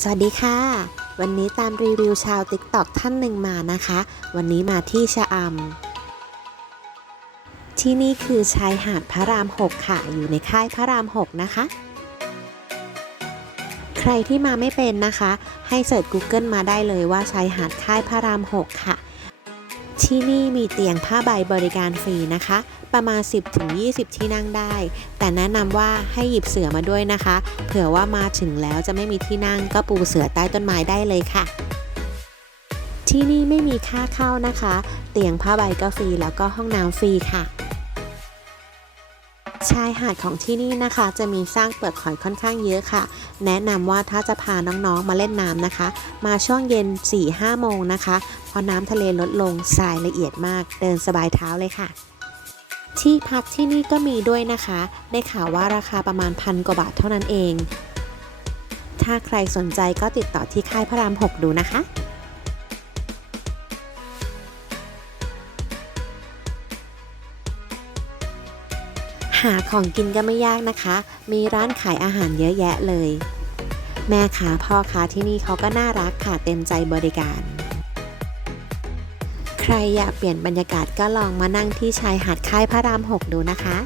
สวัสดีค่ะ วันนี้ตามรีวิวชาวติ๊กตอกท่านหนึ่งมานะคะ วันนี้มาที่ชะอำที่นี่คือชายหาดพระราม6ค่ะ อยู่ในค่ายพระราม6นะคะ ใครที่มาไม่เป็นนะคะ ให้เสิร์ช Google มาได้เลยว่าชายหาดค่ายพระราม6ค่ะ ที่นี่มีเตียงผ้าใบบริการฟรีนะคะ ประมาณ 10-20 ที่นั่งได้ แต่แนะนำว่าให้หยิบเสือมาด้วยนะคะ เผื่อว่ามาถึงแล้วจะไม่มีที่นั่งก็ปูเสือใต้ต้นไม้ได้เลยค่ะ ที่นี่ไม่มีค่าเข้านะคะ เตียงผ้าใบก็ฟรีแล้วก็ห้องน้ำฟรีค่ะ ชายหาดของที่นี่นะคะ จะมีสร้างเปลือกหอยค่อนข้างเยอะค่ะ แนะนำว่าถ้าจะพาน้องๆมาเล่นน้ำนะคะ มาช่วงเย็น 4-5 โมงนะคะเพราะน้ำทะเลลดลงทรายละเอียดมาก เดินสบายเท้าเลยค่ะ ที่พักที่นี่ก็มีด้วยนะคะ ได้ข่าวว่าราคาประมาณพันกว่าบาทเท่านั้นเอง ถ้าใครสนใจก็ติดต่อที่ค่ายพระราม 6 ดูนะคะ หาของกินก็ไม่ยากนะคะ มีร้านขายอาหารเยอะแยะเลย แม่ค้าพ่อค้าที่นี่เขาก็น่ารักค่ะเต็มใจบริการ ใครอยากเปลี่ยนบรรยากาศก็ลองมานั่งที่ชายหาดค่ายพระราม6ดูนะคะ